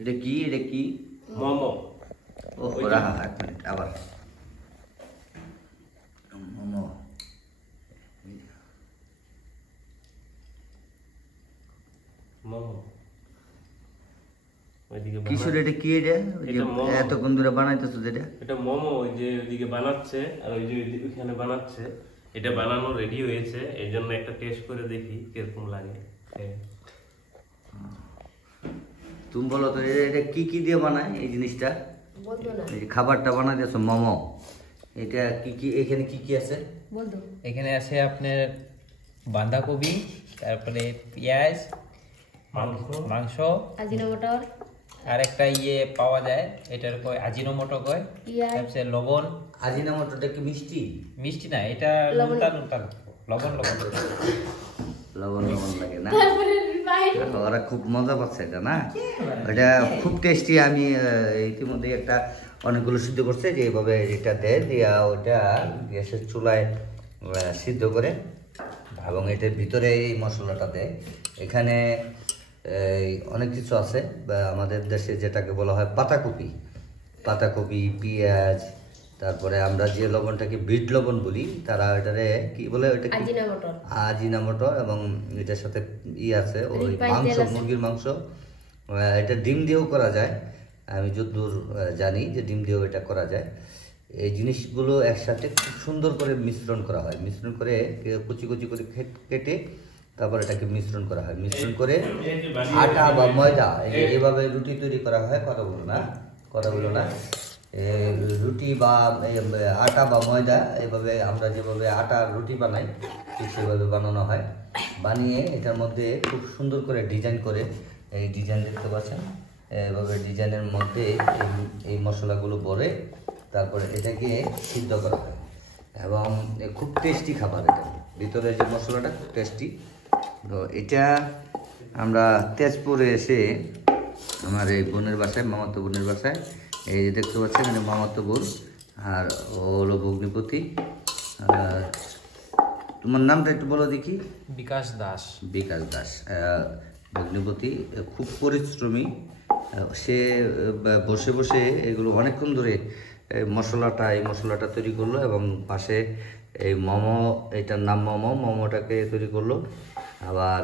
এটা কি? এটা কি? মোমো। ও রাহা, এক মিনিট আবার। মোমো মোমো ওইদিকে কিশোর, এটা কি? এতক্ষণ ধরে বানাইতেছো যেটা? এটা মোমো, ওই যে ওইদিকে বানাচ্ছে আর ওই যে ওইখানে বানাচ্ছে। এটা বানানো রেডি হয়েছে, এই জন্য একটা টেস্ট করে দেখি কিরকম লাগে। তুমি বলো তো, এটা কি কি দিয়ে বানায় এই জিনিসটা? এই যে খাবারটা বানাইতেছো মোমো, এটা কি কি? এখানে কি কি আছে? এখানে আছে আপনার বাঁধাকপি, তারপরে পেঁয়াজ, মাংস, আজিনোমোটর, আর একটা পাওয়া যায়, এটার কয় আজিনোমোটো কয়, তারপরে লবণ। আজিনোমোটোটা কি মিষ্টি? মিষ্টি না, এটা লবণ লবণ লবণ লবণ লাগে না? ওরা খুব মজা পাচ্ছে এটা না? এটা খুব টেস্টি। আমি ইতিমধ্যে একটা অনেকগুলো সিদ্ধ করছে, যে এইভাবে এটা দেয় দিয়া ওটা গ্যাসের চুলায় সিদ্ধ করে, এবং এটার ভিতরে এই মশলাটা দেয়। এখানে অনেক কিছু আছে, আমাদের দেশে যেটাকে বলা হয় পাতাকপি, পেঁয়াজ, তারপরে আমরা যে লবণটাকে বিট লবণ বলি, তারা এটারে কি বলে? ওটা আজিনামোটো। এবং এটার সাথে আছে ওই মাংস, মুরগির মাংস। এটা ডিম দিয়েও করা যায়, আমি যতদূর জানি যে ডিম দিয়েও এটা করা যায়। এই জিনিসগুলো একসাথে খুব সুন্দর করে মিশ্রণ করা হয়, মিশ্রণ করে কুচি কুচি করে কেটে তারপর এটাকে মিশ্রণ করা হয়। মিশ্রণ করে আটা বা ময়দা, এভাবে রুটি তৈরি করা হয়। কথাগুলো না রুটি বা আটা বা ময়দা, এভাবে আমরা যেভাবে আটার রুটি বানাই ঠিক সেভাবে বানানো হয়। বানিয়ে এটার মধ্যে খুব সুন্দর করে ডিজাইন করে, এই ডিজাইন দেখতে পাচ্ছেন, এভাবে ডিজাইনের মধ্যে এই মশলাগুলো ভরে তারপরে এটাকে সিদ্ধ করা হয়। এবং খুব টেস্টি খাবার, এটা ভিতরে যে মশলাটা খুব টেস্টি। তো এটা আমরা তেজপুরে এসে আমার এই বোনের বাসায়, মামাতো বোনের বাসায়, এই যে দেখতে পাচ্ছেন এটা মামাতো বোন, আর ও হলো ভগ্নিপতি। তোমার নামটা একটু বলো দেখি। বিকাশ দাস। ভগ্নিপতি খুব পরিশ্রমী। সে বসে বসে এগুলো অনেকক্ষণ ধরে এই মশলাটা তৈরি করলো, এবং পাশে এই মোমো, এটার নাম মোমোটাকে তৈরি করলো। আবার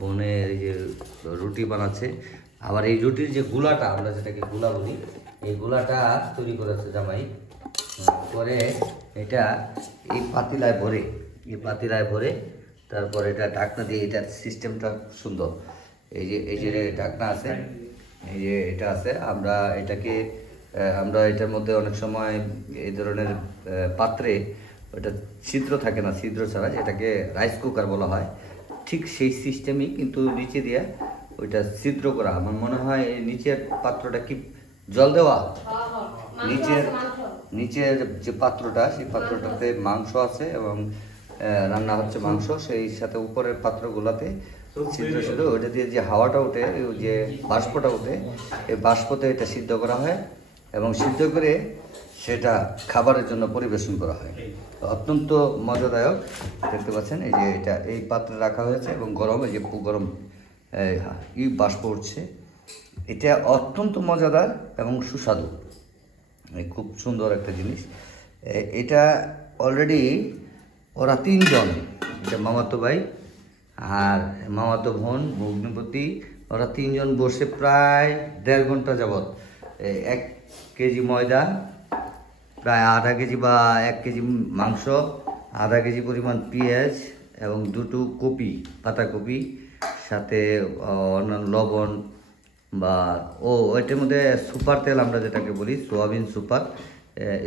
বোনের এই যে রুটি বানাচ্ছে, আবার এই রুটির যে গুলাটা, আমরা যেটাকে গুলা বলি, এই গুলাটা তৈরি করেছে জামাই। করে এটা এই পাতিলায় ভরে তারপর এটা ঢাকনা দিয়ে, এটার সিস্টেমটা সুন্দর। এই যে ঢাকনা আছে, এই যে এটা আছে, আমরা এটার মধ্যে অনেক সময় এই ধরনের পাত্রে ওটা ছিদ্র থাকে না, ছিদ্র ছাড়া, যেটাকে রাইস কুকার বলা হয়, ঠিক সেই সিস্টেমই, কিন্তু নিচে দিয়ে ওইটা ছিদ্র করা। আমার মনে হয় এই নিচের পাত্রটা কি জল দেওয়া, নিচের যে পাত্রটা, সেই পাত্রটাতে মাংস আছে এবং রান্না হচ্ছে মাংস, সেই সাথে উপরের পাত্রগুলোতে ছিদ্র ওইটা দিয়ে যে হাওয়াটা ওঠে, যে বাষ্পটা ওঠে, এই বাষ্পতে এটা সিদ্ধ করা হয়, এবং সিদ্ধ করে সেটা খাবারের জন্য পরিবেশন করা হয়। অত্যন্ত মজাদায়ক। দেখতে পাচ্ছেন এই যে এটা এই পাত্রে রাখা হয়েছে, এবং গরম, এই যে গরম বাষ্প উঠছে। এটা অত্যন্ত মজাদার এবং সুস্বাদু, খুব সুন্দর একটা জিনিস। এটা অলরেডি ওরা 3 জন, এটা মামাতো ভাই আর মামাতো বোন ভগ্নিপতি, ওরা 3 জন বসে প্রায় 1.5 ঘন্টা যাবৎ 1 কেজি ময়দা, প্রায় আধা কেজি বা 1 কেজি মাংস, আধা কেজি পরিমাণ পেঁয়াজ, এবং 2টো কপি, পাতাকপি, সাথে অন্যান্য লবণ বা ওইটার মধ্যে সুপার তেল, আমরা যেটাকে বলি সোয়াবিন সুপার,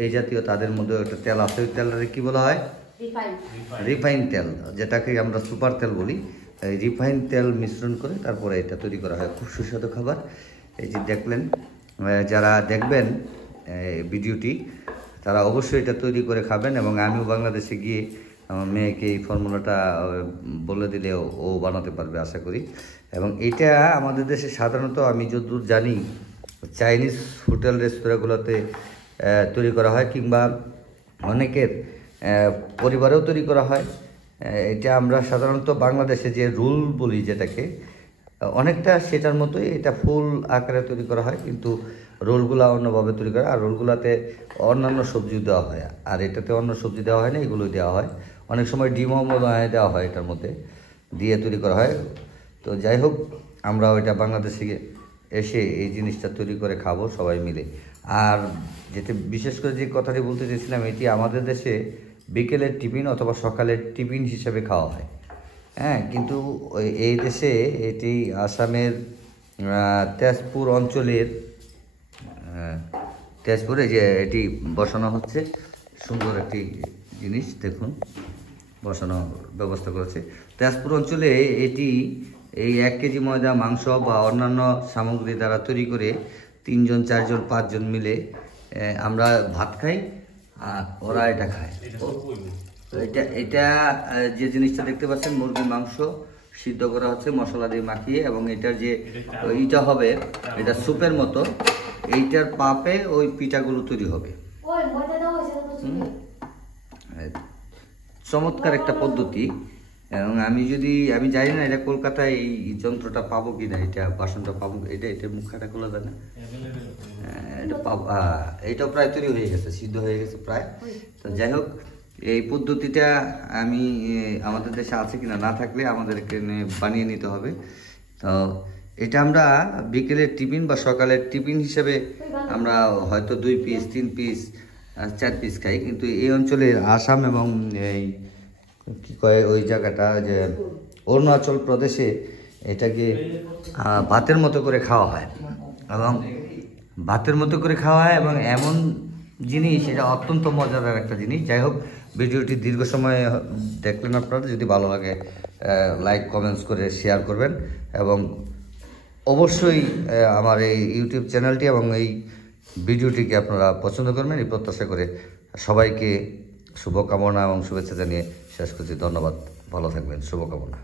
এই জাতীয় তাদের মধ্যে একটা তেল আছে। ওই তেলটাকে কী বলা হয়? রিফাইন তেল, যেটাকে আমরা সুপার তেল বলি। এই রিফাইন তেল মিশ্রণ করে তারপরে এটা তৈরি করা হয়। খুব সুস্বাদু খাবার। এই যে দেখলেন, যারা দেখবেন ভিডিওটি, তারা অবশ্যই এটা তৈরি করে খাবেন। এবং আমিও বাংলাদেশে গিয়ে আমার মেয়েকে এই ফর্মুলাটা বলে দিলে ও বানাতে পারবে আশা করি। এবং এটা আমাদের দেশে সাধারণত, আমি যতদূর জানি, চাইনিজ হোটেল রেস্তোরাঁগুলোতে তৈরি করা হয়, কিংবা অনেকের পরিবারেও তৈরি করা হয়। এটা আমরা সাধারণত বাংলাদেশে যে রোল বলি, যেটাকে অনেকটা সেটার মতোই এটা ফুল আকারে তৈরি করা হয়, কিন্তু রোলগুলা অন্যভাবে তৈরি করা, আর রোলগুলাতে অন্যান্য সবজি দেওয়া হয়, আর এটাতে অন্য সবজি দেওয়া হয় না, এগুলোই দেওয়া হয়। অনেক সময় ডিমও দেওয়া হয় এটার মধ্যে দিয়ে তৈরি করা হয়। তো যাই হোক, আমরা ওইটা বাংলাদেশে এসে এই জিনিসটা তৈরি করে খাবো সবাই মিলে। আর যেটা বিশেষ করে যে কথাটি বলতে চেয়েছিলাম, এটি আমাদের দেশে বিকেলের টিফিন অথবা সকালের টিফিন হিসেবে খাওয়া হয়। হ্যাঁ, কিন্তু এই দেশে এটি আসামের তেজপুর অঞ্চলের তেজপুরে যে এটি বসানো হচ্ছে, সুন্দর একটি জিনিস দেখুন বসানোর ব্যবস্থা করেছে। তেজপুর অঞ্চলে এটি এই 1 কেজি ময়দা, মাংস বা অন্যান্য সামগ্রী দ্বারা তৈরি করে 3 জন 4 জন 5 জন মিলে আমরা ভাত খাই, আর ওরা এটা খায়। তো এটা যে জিনিসটা দেখতে পাচ্ছেন, মুরগির মাংস সিদ্ধ করা হচ্ছে মশলা দিয়ে মাখিয়ে, এবং এটার যে ইটা হবে এটা স্যুপের মতো, এইটার পাপে ওই পিঠাগুলো তৈরি হবে। চমৎকার একটা পদ্ধতি। এবং আমি জানি না এটা কলকাতায় এই যন্ত্রটা পাবো কিনা, এটা বাসনটা পাবো, এটার মুখাটা খোলা যায় না, এটা পাবো। এইটাও প্রায় তৈরি হয়ে গেছে, সিদ্ধ হয়ে গেছে প্রায়। তো যাই হোক, এই পদ্ধতিটা আমাদের দেশে আছে কিনা, না থাকলে আমাদেরকে বানিয়ে নিতে হবে। তো এটা আমরা বিকেলের টিফিন বা সকালের টিফিন হিসেবে আমরা হয়তো 2 পিস 3 পিস 4 পিস খাই, কিন্তু এই অঞ্চলের আসাম এবং এই কি কয় ওই জায়গাটা যে অরুণাচল প্রদেশে এটাকে ভাতের মতো করে খাওয়া হয়, এবং এমন জিনিস, এটা অত্যন্ত মজাদার একটা জিনিস। যাই হোক, ভিডিওটি দীর্ঘ সময় দেখলেন আপনারা, যদি ভালো লাগে লাইক কমেন্টস করে শেয়ার করবেন, এবং অবশ্যই আমার এই ইউটিউব চ্যানেলটি এবং এই ভিডিওটিকে আপনারা পছন্দ করবেন এই প্রত্যাশা করে সবাইকে শুভকামনা এবং শুভেচ্ছা জানিয়ে শেষ করছি। ধন্যবাদ, ভালো থাকবেন, শুভকামনা।